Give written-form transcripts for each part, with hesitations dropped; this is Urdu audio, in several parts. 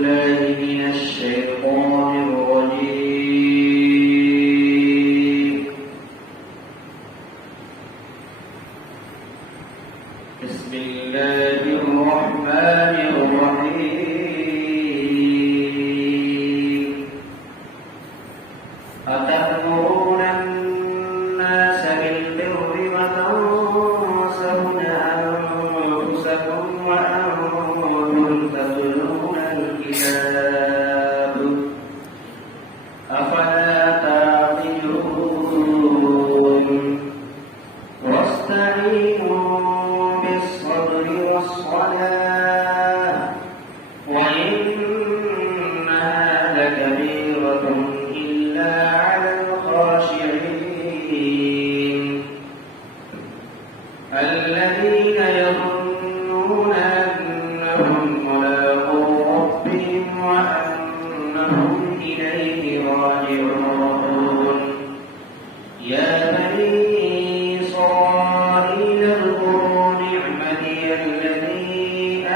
بالله من الشيطان الرجيم. بسم الله الرحمن الرحيم. أتأمرون الناس بالبر وتنسون أنفسكم وأنتم تتلون الكتاب أفلا تعقلون. واستعينوا بالصبر والصلاة وإنها لكبيرة إلا على الخاشعين الذين يظنون أنهم ملاقو ربهم وأنهم إليه راجعون. يا بني إسرائيل اذكروا نعمتي التي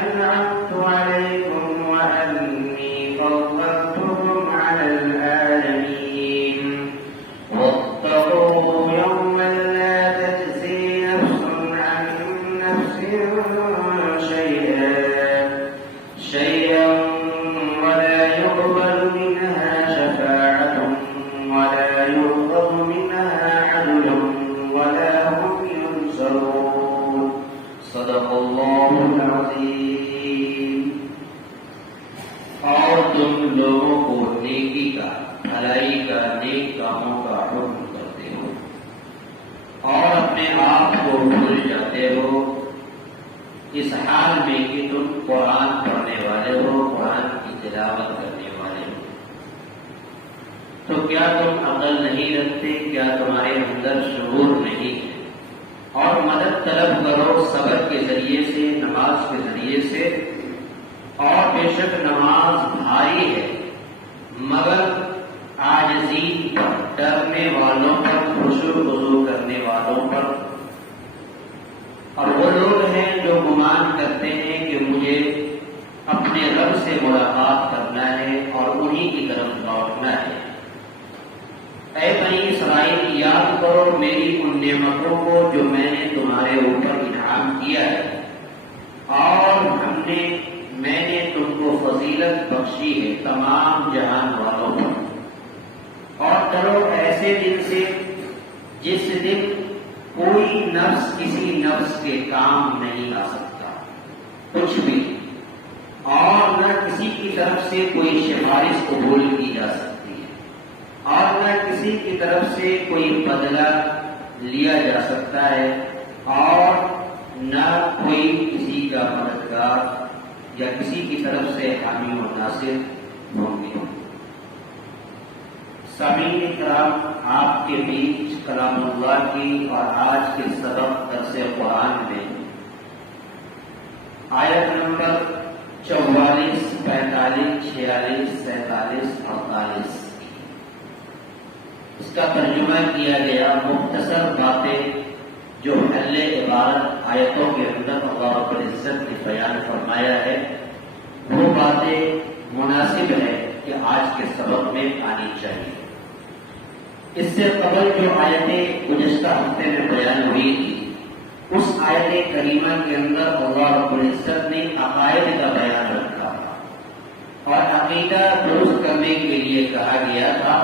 أنعمت عليكم وأني فضلتكم على العالمين. واتقوا يوما لا تجزي نفس عن نفس شيئا ولا يقبل منها شفاعة ولا يؤخذ منها عدل ولا هم ينصرون. صدق الله العظيم. اور تم لوگوں کو نیکی کا، بھلائی کا، نیک کاموں کا حکم کرتے ہو اور اپنے آپ کو بھول جاتے ہو، اس حال میں کہ تم قرآن پڑھنے والے ہو، قرآن کی تلاوت کرنے والے ہو. تو کیا تم عقل نہیں رکھتے؟ کیا تمہارے اندر شعور نہیں ہے؟ اور مدد طلب کرو صبر کے ذریعے سے، نماز کے ذریعے سے. اور بے شک نماز بھاری ہے مگر عاجزی پر، ڈرنے والوں پر، خشوع وضو کرنے والوں پر. اور وہ لوگ ہیں جو گمان کرتے ہیں کہ مجھے اپنے رب سے ملاقات کرنا ہے اور انہی کی طرف لوٹنا ہے. اے بنی اسرائیل، یاد کرو میری ان نعمتوں کو جو میں نے تمہارے اوپر انعام کیا ہے، اور میں نے تم کو فضیلت بخشی ہے تمام جہان والوں پر. اور ڈرو ایسے دن سے جس دن کوئی نفس کسی نفس کے کام نہیں آ سکتا کچھ بھی، اور نہ کسی کی طرف سے کوئی سفارش قبول کی جا سکتی ہے، اور نہ کسی کی طرف سے کوئی بدلہ لیا جا سکتا ہے، اور نہ کوئی کسی کا مددگار یا کسی کی طرف سے حامی و ناصر ہوں گے. سامعین کرام، آپ کے بیچ کلام اللہ کی اور آج کے سبق درس قرآن میں آیت نمبر 44، 45، 46، 47، 48 اس کا ترجمہ کیا گیا. مختصر باتیں جو حل عبارت آیتوں کے اندر اللہ رب العزت نے بیان فرمایا ہے، وہ باتیں مناسب ہے کہ آج کے سبق میں آنی چاہیے. اس سے قبل جو آیتیں گزشتہ ہفتے میں بیان ہوئی تھی، اس آیت کریمہ کے اندر اللہ رب العزت نے عقائد کا بیان رکھا اور عقیدہ درست کرنے کے لیے کہا گیا تھا،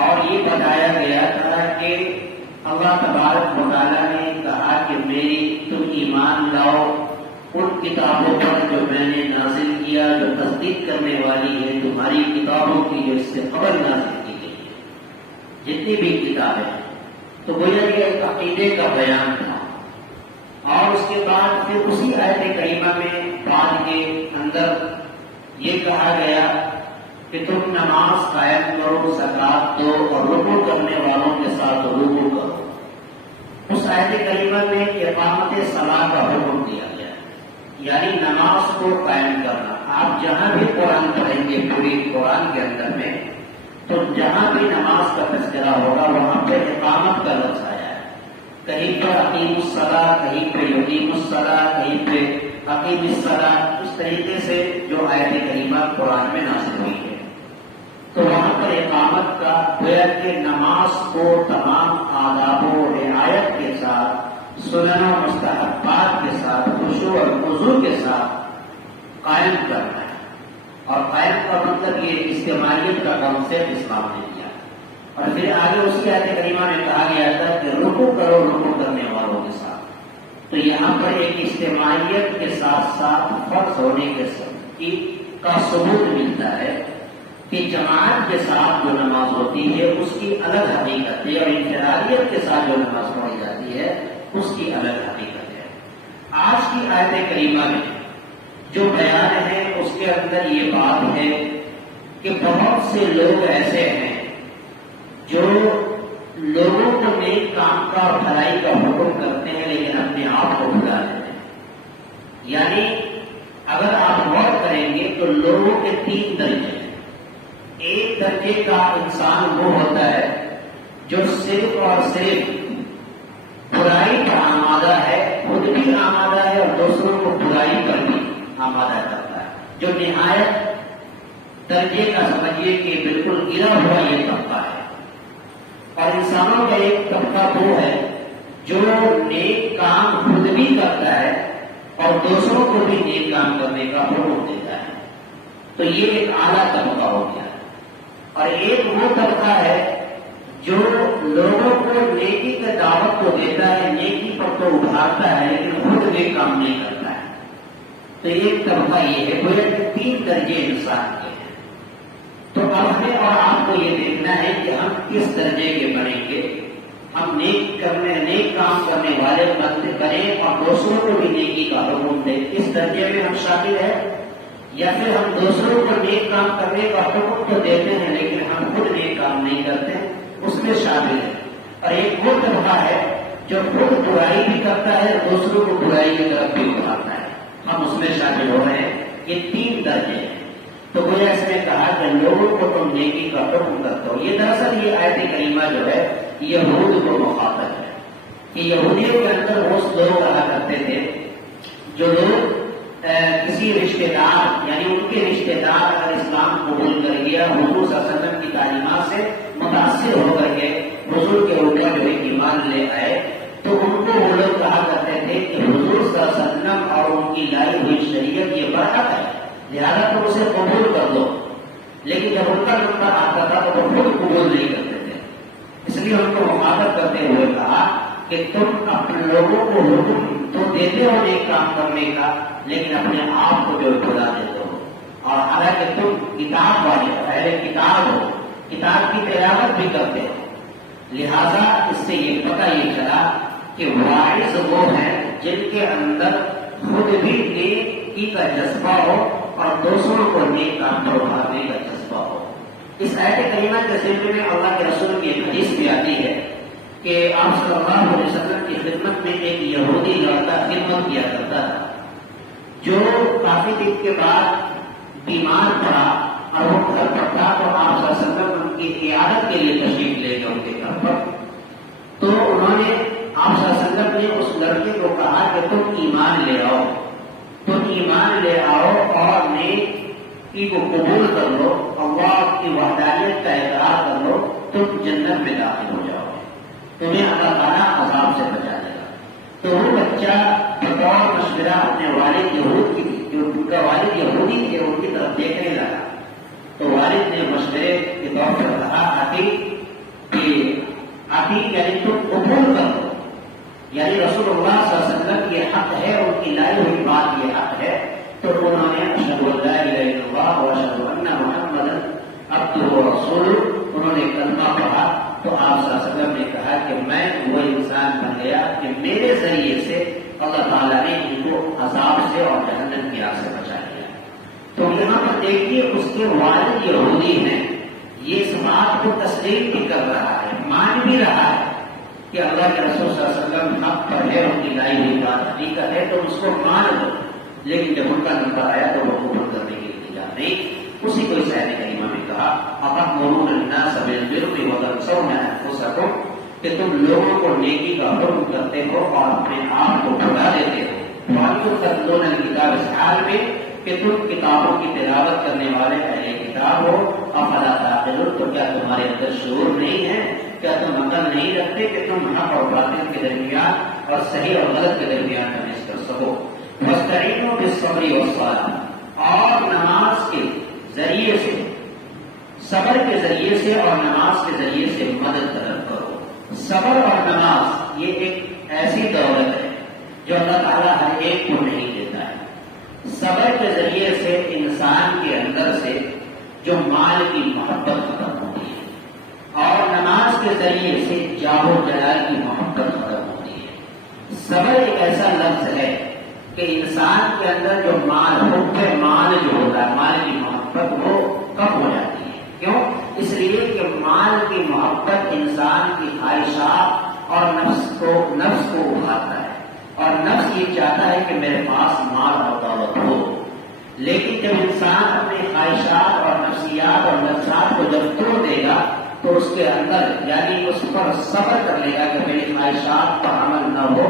اور یہ بتایا گیا تھا کہ اللہ تبارک و تعالیٰ نے کہا کہ تم ایمان لاؤ ان کتابوں پر جو میں نے نازل کیا، جو تصدیق کرنے والی ہے تمہاری کتابوں کی جو اس سے قبل نازل کی گئی ہے، جتنی بھی کتابیں ہیں. تو گویا یہ ایک عقیدے کا بیان تھا. اور اس کے بعد پھر اسی آیت کریمہ میں بعد کے اندر یہ کہا گیا کہ تم نماز قائم کرو، زکات دو اور رکوع کرنے والوں کے ساتھ رکوع کرو. اس آیت کریمہ میں اقامت صلاۃ کا حکم دیا گیا، یعنی نماز کو قائم کرنا. آپ جہاں بھی قرآن پڑھیں گے پوری قرآن کے اندر میں، تو جہاں بھی نماز کا تذکرہ ہوگا وہاں پہ اقامت کا لفظ آیا ہے. کہیں پر اقیم الصلاۃ، کہیں پہ یقیم الصلاۃ، کہیں پہ اقیم الصلاۃ، اس طریقے سے جو آیت کریمہ قرآن میں نازل ہوئی ہے، تو وہاں پر اقامت کا گویا کہ نماز کو تمام آداب و رعایت کے ساتھ، سنن و مستحبات کے ساتھ، خشوع اور خضوع کے ساتھ قائم کرنا ہے۔ اور قائم کا مطلب یہ اجتماعیت کا کانسیپٹ اسلام نے دیا، اور پھر آگے اسی آیت کریمہ میں کہا گیا تھا کہ رکوع کرو رکوع کرنے والوں کے ساتھ۔ تو یہاں پر ایک اجتماعیت کے ساتھ ساتھ فرض ہونے کا ثبوت ملتا ہے کہ جماعت کے ساتھ جو نماز ہوتی ہے اس کی الگ حقیقت ہے، اور انفرادیت کے ساتھ جو نماز پڑھی جاتی ہے اس کی الگ حقیقت ہے۔ آج کی آیت کریمہ میں جو بیان ہے اس کے اندر یہ بات ہے کہ بہت سے لوگ ایسے ہیں جو لوگوں کو نیک کام کا اور بھلائی کا حکم کرتے ہیں لیکن اپنے آپ کو بھلا دیتے ہیں۔ یعنی اگر آپ غور کریں گے تو لوگوں کے 3 درجے ہیں۔ ایک درجے کا انسان وہ ہوتا ہے جو صرف اور صرف برائی پر آمادہ ہے، خود بھی آمادہ ہے اور دوسروں کو برائی پر بھی آمادہ کرتا ہے، جو نہایت درجے کا سمجھیے کہ بالکل گرا ہوا یہ طبقہ ہے۔ اور انسانوں کا ایک طبقہ وہ ہے جو نیک کام خود بھی کرتا ہے اور دوسروں کو بھی نیک کام کرنے کا حکم دیتا ہے، تو یہ ایک اعلیٰ طبقہ ہو گیا۔ اور ایک وہ طبقہ ہے جو لوگوں کو نیکی کی دعوت کو دیتا ہے، نیکی پر تو ابھارتا ہے لیکن خود نیک کام نہیں کرتا ہے۔ تو ایک طبقہ یہ ہے، وہ 3 درجے انسان کے ہیں۔ تو اب ہمیں اور آپ کو یہ دیکھنا ہے کہ ہم کس درجے کے بنیں گے۔ ہم نیک کام کرنے والے بنیں اور دوسروں کو بھی نیکی کا حکم دیں، اس درجے میں ہم شامل ہیں، یا پھر ہم دوسروں کو نیک کام کرنے کا حکم تو دیتے ہیں لیکن ہم خود نیک کام نہیں کرتے، اس میں شامل ہے۔ اور ایک وہ طبقہ ہے جو خود برائی بھی کرتا ہے اور دوسروں کو برائی کی طرف بھی اٹھاتا ہے، ہم اس میں شامل ہو رہے ہیں۔ یہ 3 درجے ہیں۔ تو گویا اس نے کہا کہ لوگوں کو تم نیکی کا حکم کرتے ہو۔ یہ دراصل یہ آیت کریمہ جو ہے یہود کو مخاطب ہے کہ یہودیوں کے اندر وہ لوگ رہا کرتے تھے جو لوگ کسی رشتہ دار، یعنی ان کے رشتہ دار اگر اسلام قبول کر گیا، حضور صلی اللہ علیہ وسلم کی تعلیمات سے متاثر ہو کر کے حضور کے اوپر جو ایمان لے آئے، تو ان کو وہ لوگ کہا کرتے تھے کہ حضور صلی اللہ علیہ وسلم اور ان کی لائی ہوئی شریعت یہ برحق ہے، لہٰذا تو اسے قبول کر دو۔ لیکن جب ان کا نمبر آتا تھا تو وہ خود قبول نہیں کرتے تھے، اس لیے ان کو مخاطب کرتے ہوئے کہا کہ تم اپنے لوگوں کو حکم تو دیتے ہو نیک کام کرنے کا لیکن اپنے آپ کو جو بھلا دیتے ہو، اور حالانکہ تم کتاب والے ہو، اہل کتاب ہو، کتاب کی تلاوت بھی کرتے ہو۔ لہذا اس سے یہ پتہ یہ چلا کہ واعظ وہ ہیں جن کے اندر خود بھی نیکی کا جذبہ ہو اور دوسروں کو نیک کام پر ابھارنے کا جذبہ ہو۔ اس آیت کریمہ کے ذکر میں اللہ کے رسول کی ایک حدیث بھی آتی ہے کہ آپ صلی اللہ علیہ وسلم کی خدمت میں ایک یہودی لڑکا خدمت کیا کرتا تھا جو کافی دن کے بعد بیمار پڑا اور وہ گھر پر تھا، تو آپ صلی اللہ علیہ وسلم ان کی عیادت کے لیے تشریف لے گئے ان کے گھر پر۔ تو انہوں نے آپ صلی اللہ علیہ وسلم نے اس لڑکے کو کہا کہ تم ایمان لے آؤ، تم ایمان لے آؤ اور نیکی کو قبول کر لو، اللہ کی وحدانیت کا اقرار کر لو، تم جنت میں داخل ہو جاؤ، تمہیں اللہ تعالیٰ عذاب سے بچا دے گا۔ تو وہ بچہ بطور مشورہ اپنے والد یہود کی، جو ان کا والد یہودی تھے، ان کی طرف دیکھنے لگا، تو والد نے مشورے کے طور پر کہا آتی یعنی تم قبول کر دو، یعنی رسول اللہ صلی اللہ علیہ وسلم یہ حق ہے، ان کی لائی ہوئی بات یہ حق ہے۔ تو انہوں نے اشہد ان لا الہ الا اللہ واشہد ان محمدا عبدہ ورسولہ، انہوں نے کلمہ پڑھا۔ تو آپ صلی اللہ علیہ وسلم نے کہا کہ میں وہ انسان بن گیا کہ میرے ذریعے سے اللہ تعالیٰ نے ان کو عذاب سے اور جہنم کی آگ سے بچا لیا۔ تو یہاں پر دیکھیے اس کے والد یہودی ہیں، یہ اس بات کو تسلیم بھی کر رہا ہے، مان بھی رہا ہے کہ اللہ کے رسول صلی اللہ علیہ وسلم حق پر ہے، ان کی لائی ہوئی بات حقیقت ہے، تو اس کو مان لو۔ لیکن جب ان کا نمبر آیا تو وہ قبول کرنے کی اجازت نہیں۔ اسی کو اس آیت کریمہ میں کہا اَتَأْمُرُونَ النَّاسَ بِالْبِرِّ وَتَنْسَوْنَ أَنفُسَكُمْ، کہ تم لوگوں کو نیکی کا حکم کرتے ہو اور اپنے آپ کو بھلا دیتے ہو۔ وَأَنْتُمْ تَتْلُونَ الْكِتَابَ حال میں کہ تم کتابوں کی تلاوت کرنے والے اہل کتاب ہو، افلا تعقلون، تو کیا تمہارے اندر شعور نہیں ہے؟ کیا تم عقل نہیں رکھتے کہ تم حق اور باطل کے درمیان اور صحیح اور غلط کے درمیان تمیز کر سکو؟ واستعینوا بالصبر والصلاۃ، اور نماز کے ذریعے سے، صبر کے ذریعے سے اور نماز کے ذریعے سے مدد طلب کرو۔ صبر اور نماز یہ ایک ایسی دولت ہے جو اللہ تعالیٰ ہر ایک کو نہیں دیتا ہے۔ صبر کے ذریعے سے انسان کے اندر سے جو مال کی محبت ختم ہوتی ہے، اور نماز کے ذریعے سے جاہ و جلال کی محبت ختم ہوتی ہے۔ صبر ایک ایسا لفظ ہے کہ انسان کے اندر جو مال، حب مال جو ہوتا ہے، مال کی محبت، وہ کم ہو جاتی ہے۔ کیوں؟ اس لیے کہ مال کی محبت انسان کی خواہشات اور نفس کو ابھارتا ہے، اور نفس یہ چاہتا ہے کہ میرے پاس مال اور دولت ہو۔ لیکن جب انسان اپنی خواہشات اور نفسیات اور لذات کو جب توڑ دے گا تو اس کے اندر، یعنی اس پر صبر کر لے گا کہ میری خواہشات پر عمل نہ ہو،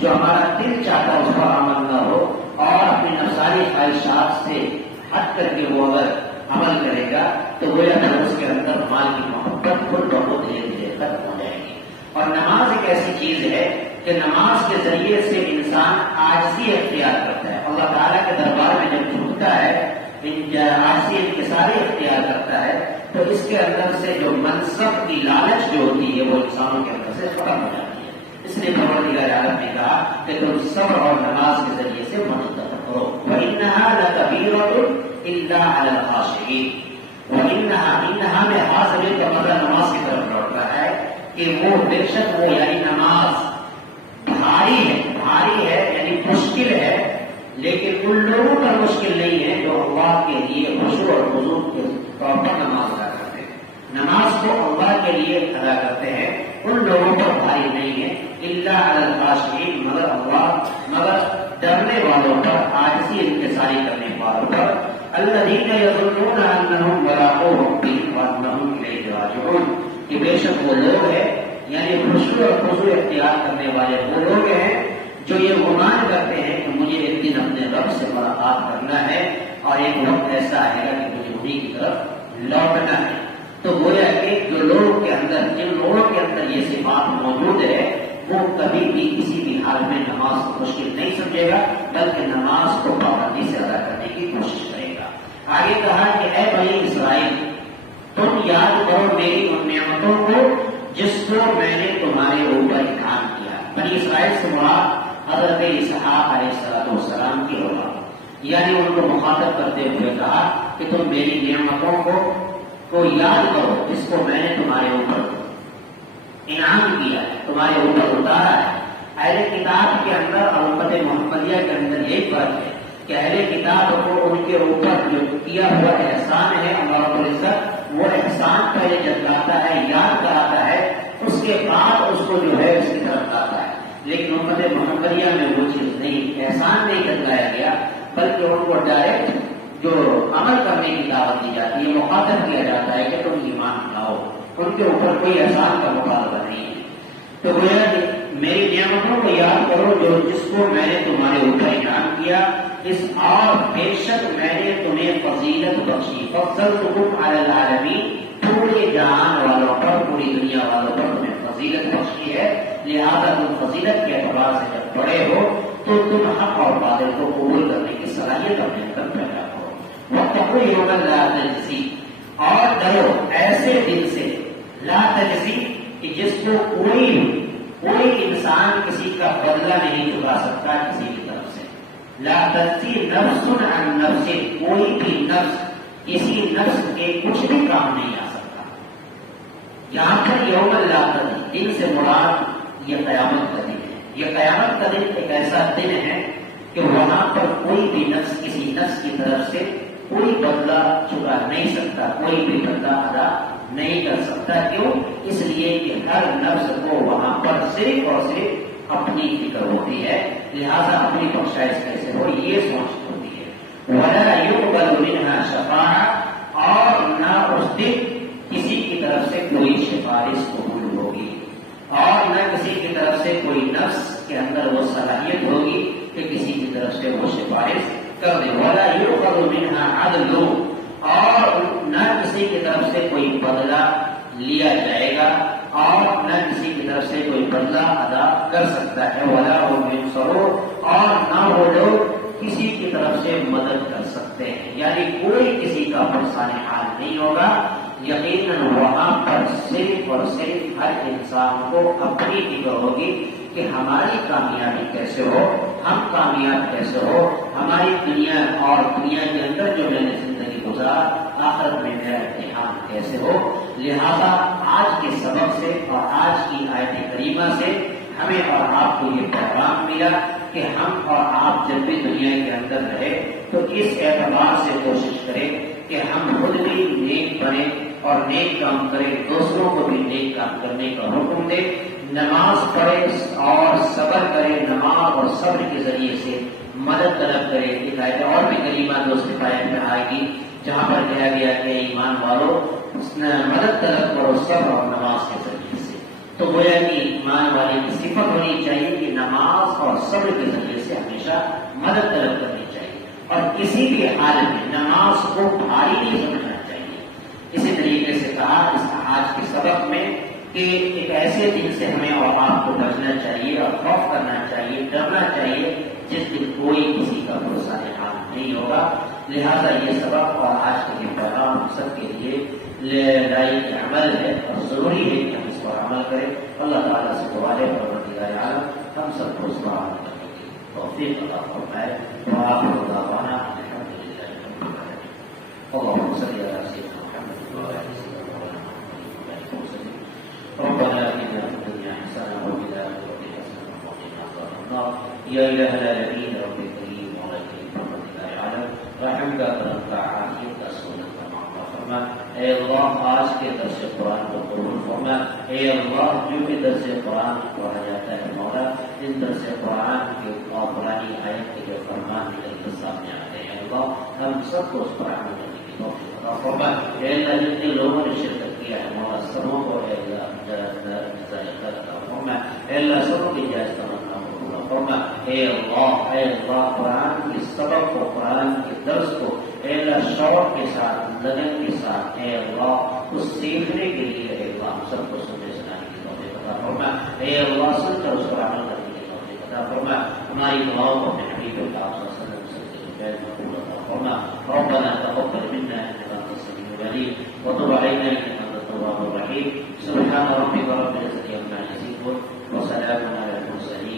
جو ہمارا دل چاہتا ہے اس پر عمل نہ ہو، اور اپنی نفسانی خواہشات سے ہٹ کر کے وہ اگر عمل کرے گا تو گویا کہ اس کے اندر مال کی محبت خود بخود دھیرے دھیرے ختم ہو جائے گی۔ اور نماز ایک ایسی چیز ہے کہ نماز کے ذریعے سے انسان عاجزی اختیار کرتا ہے، اللہ تعالیٰ کے دربار میں جب جھکتا ہے، عاجزی انکساری اختیار کرتا ہے، تو اس کے اندر سے جو منصب کی لالچ جو ہوتی ہے وہ انسانوں کے اندر سے ختم ہو جاتی ہے۔ اس لیے پروردگار عالم نے کہا کہ تم صبر اور نماز کے ذریعے سے مدد کرو۔ وَإِنَّهَا لَكَبِيرَةٌ إِلَّا عَلَى الْخَاشِعِينَ۔ وَإِنَّهَا میں حاضر کا مطلب نماز کی طرف لوٹ رہا ہے کہ وہ بے شک وہ، یعنی نماز بھاری ہے یعنی مشکل ہے، لیکن ان لوگوں پر مشکل نہیں ہے جو اللہ کے لیے خشوع اور خضوع کے طور پر نماز ادا کرتے ہیں، نماز کو اللہ کے لیے ادا کرتے ہیں، ان لوگوں پر بھاری نہیں ہے۔ الا علی الخاشعین، مگر ڈرنے والوں پر، عاجزی انکساری کرنے والوں پر، الذین یظنون انہم ملاقو ربہم وانہم الیہ راجعون، کہ بے شک وہ لوگ ہیں، یعنی خشوع اور خضوع اختیار کرنے والے وہ لوگ ہیں جو یہ گمان کرتے ہیں کہ مجھے ایک دن اپنے رب سے ملاقات کرنا ہے، اور ایک وقت ایسا آئے گا کہ مجھے انہیں کی طرف لوٹنا ہے۔ تو گویا کہ جو لوگوں کے اندر، جن لوگوں کے اندر یہ صفات موجود ہے، وہ کبھی بھی کسی بھی حال میں نماز کو مشکل نہیں سمجھے گا، بلکہ نماز کو پابندی سے ادا کرنے کی کوشش کرے گا۔ آگے کہا کہ اے بنی اسرائیل، تم یاد کرو میری ان نعمتوں کو جس کو میں نے تمہارے اوپر انعام کیا۔ بنی اسرائیل سے مراد حضرت اسحاق علیہ السلام کی اولاد، یعنی ان کو مخاطب کرتے ہوئے کہا کہ تم میری نعمتوں کو یاد کرو جس کو میں نے تمہارے اوپر انعام کیا ہے، تمہارے اوپر اتارا ہے۔ اہل کتاب کے اندر اور امت محمدیہ کے اندر یہی فرق ہے کہ اہل کتاب کو ان کے اوپر جو کیا ہوا احسان ہے اللہ رب العزت، وہ احسان پہلے جتلاتا ہے، یاد کراتا ہے، اس کے بعد اس کو جو ہے اس کی طرف لاتا ہے۔ لیکن امت محمدیہ میں وہ چیز نہیں، احسان نہیں جتلایا گیا، بلکہ ان کو ڈائریکٹ جو عمل کرنے کی دعوت دی جاتی ہے، مخاطب کیا جاتا ہے کہ تم ایمان لاؤ، ان کے اوپر کوئی احسان کا مطالبہ نہیں ہے۔ تو گویا میری نعمتوں کو یاد کرو جو جس کو میں نے تمہارے اوپر انعام کیا، اس اور بے شک میں نے تمہیں فضیلت بخشی، فضلتکم علی العالمین، پورے جہان والوں پر، پوری دنیا والوں پر تمہیں فضیلت بخشی ہے، لہذا تم فضیلت کے اعتبار سے جب بڑے ہو تو تم حق اور باطل کو قبول کرنے کی صلاحیت اپنے اندر پیدا کرو۔ واتقوا یوما لا تجزی، اور ڈرو ایسے دن سے، لا تجزی کہ جس کو کوئی انسان کسی کا بدلہ نہیں چکا سکتا کسی کی طرف سے، لا تجزی نفس عن نفس، کوئی بھی نفس کسی نفس کے کچھ بھی کام نہیں آ سکتا۔ یہاں پر یوم لا تجزی، دن سے مراد یہ قیامت کا دن ہے۔ یہ قیامت کا دن ایک ایسا دن ہے کہ وہاں پر کوئی بھی نفس کسی نفس کی طرف سے کوئی بدلہ چکا نہیں سکتا، کوئی بھی بدلہ ادا نہیں کر سکتا۔ کیوں؟ اس لیے کہ ہر نفس کو وہاں پر صرف اور صرف اپنی فکر ہوتی ہے، لہذا اپنی بخشائش کیسے ہو یہ سوچ ہوتی ہے۔ وَلَا يُقْبَلُ مِنْهَا شَفَاعَةٌ، اور نہ اس دن کسی کی طرف سے کوئی سفارش قبول ہوگی، اور نہ کسی کی طرف سے کوئی نفس کے اندر وہ صلاحیت ہوگی کہ کسی کی طرف سے وہ سفارش کر دے. ولا یؤخذ منها عدل، اور نہ کسی کی طرف سے کوئی بدلہ لیا جائے گا اور نہ کسی کی طرف سے کوئی بدلہ ادا کر سکتا ہے. ولا هم ينصرون، اور نہ وہ لوگ کسی کی طرف سے مدد کر سکتے ہیں، یعنی کوئی کسی کا پرسان حال نہیں ہوگا. یقیناً وہاں پر صرف اور صرف ہر انسان کو اپنی فکر ہوگی کہ ہماری کامیابی کیسے ہو، ہم کامیاب کیسے ہو، ہماری دنیا اور دنیا کے اندر جو میں نے زندگی گزار آخرت میں میرا امتحان کیسے ہو. لہذا آج کے سبق سے اور آج کی آیت کریمہ سے ہمیں اور آپ کو یہ پیغام ملا کہ ہم اور آپ جب بھی دنیا کے اندر رہے تو اس اعتبار سے کوشش کریں کہ ہم خود بھی نیک بنے اور نیک کام کریں، دوسروں کو بھی نیک کام کرنے کا حکم دے، نماز پڑھے اور صبر کرے، نماز اور صبر کے ذریعے سے مدد طلب کرے. ایک آیت اور بھی کریمہ دوسری آیت میں آئے گی جہاں پر کہا گیا کہ ایمان والو مدد طلب کرو صبر اور نماز کے ذریعے سے. تو گویا کہ ایمان والے کی صفت ہونی چاہیے کہ نماز اور صبر کے ذریعے سے ہمیشہ مدد طلب کرنی چاہیے اور کسی بھی حال میں نماز کو بھاری نہیں سمجھنا چاہیے. اسی طریقے سے کہا اس آج کے سبق میں کہ ایک ایسے دن سے ہمیں اور آپ کو بچنا چاہیے اور خوف کرنا چاہیے، ڈرنا چاہیے جس دن کوئی کسی کا بھروسہ حال نہیں ہوگا. لہذا یہ سبق اور آج کا یہ پیغام ہم سب کے لیے لائق عمل ہے اور ضروری ہے کہ ہم اس پر عمل کریں. اللہ تعالیٰ سے دعا ہے پروردگار عالم ہم سب کو اس پر عمل کرنے کی توفیق عطا فرمائے. وآخر دعوانا الحمد للہ رب العالمین. اللهم صل على سيدنا محمد وعلى آله وسلم. ربنا آتنا في الدنيا حسنة وفي الآخرة حسنة وقنا عذاب النار. يا إله العالمين رب الكريم مولاي پروردگار عالم رحم کا کرم کا عافیت کا سہولت کا معاملہ فرما. اے اللہ آج کے درس قرآن کو قبول فرما. اے اللہ جو کہ درس قرآن پڑھا جاتا ہے مولا ان درس قرآن کے اور قرآنی آیت کے جو فرمان نکل کر سامنے آتے ہیں اللہ ہم سب کو اس پر عمل کرنے کی توفیق عطا فرما. اے اللہ جتنے لوگوں نے شرکت کیا ہے مولا سبوں کو اے اللہ فرما. اے اللہ سبوں کی جائز تمنا کو پورا فرما. اے اللہ قرآن کے سبق کو قرآن کے درس کو اے اللہ شوق کے ساتھ لگن کے ساتھ اے اللہ اس سیکھنے کے لیے اے اللہ ہم سب کو سننے سنانے کی توفیق عطا فرما. اے اللہ سن کر اس پر عمل کرنے کی توفیق عطا فرما. ہماری دعاؤں کو اپنے حبیب اللہ صلی اللہ علیہ وسلم سے قبول عطا فرما. ربنا تقبل منا انك انت السميع العليم وتب علينا انك انت التواب الرحيم. سبحان ربك رب العزة عما يصفون وسلام على المرسلين